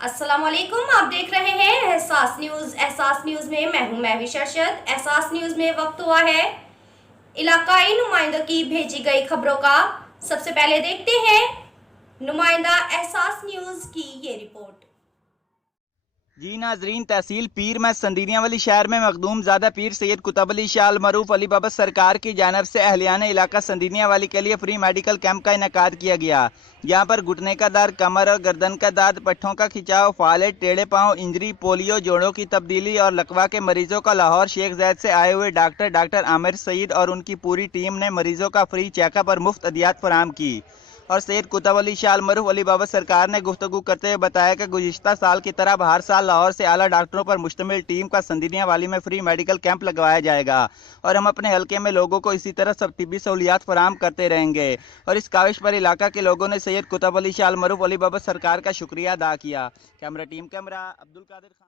अस्सलाम वालेकुम। आप देख रहे हैं एहसास न्यूज़। एहसास न्यूज़ में मैं हूं महविश अरशद। एहसास न्यूज़ में वक्त हुआ है इलाकाई नुमाइंदों की भेजी गई खबरों का। सबसे पहले देखते हैं नुमाइंदा एहसास न्यूज़ की ये रिपोर्ट। जी नाजरीन, तहसील पीर में संदीनिया वाली शहर में मखदूम ज़ादा पीर सैयद कुतुब अली शाह अल मरूफ अली बाबा सरकार की जानब से अहलियान इलाका संदीनिया वाली के लिए फ्री मेडिकल कैंप का इनेकाद किया गया। यहाँ पर घुटने का दर्द, कमर और गर्दन का दर्द, पट्ठों का खिंचाव, फालेट, टेढ़े पाँव, इंजरी, पोलियो, जोड़ों की तब्दीली और लकवा के मरीजों का लाहौर शेख ज़ैद से आए हुए डॉक्टर आमिर सईद और उनकी पूरी टीम ने मरीजों का फ्री चेकअप और मुफ्त अदियात फराहम की। और सैयद कुतुब अली शाह अल मरूफ अली बाबा सरकार ने गुफ्तगू करते हुए बताया कि गुज़िश्ता साल की तरह हर साल लाहौर से आला डॉक्टरों पर मुश्तमिल टीम का संदीनिया वाली में फ्री मेडिकल कैंप लगवाया जाएगा और हम अपने हल्के में लोगों को इसी तरह सब तिब्बी सहूलियात फराहम करते रहेंगे। और इस काविश पर इलाका के लोगों ने सैयद कुतुब अली शाह अल मरूफ अली बाबा सरकार का शुक्रिया अदा किया। Camera team camera Abdul Qadir Khan.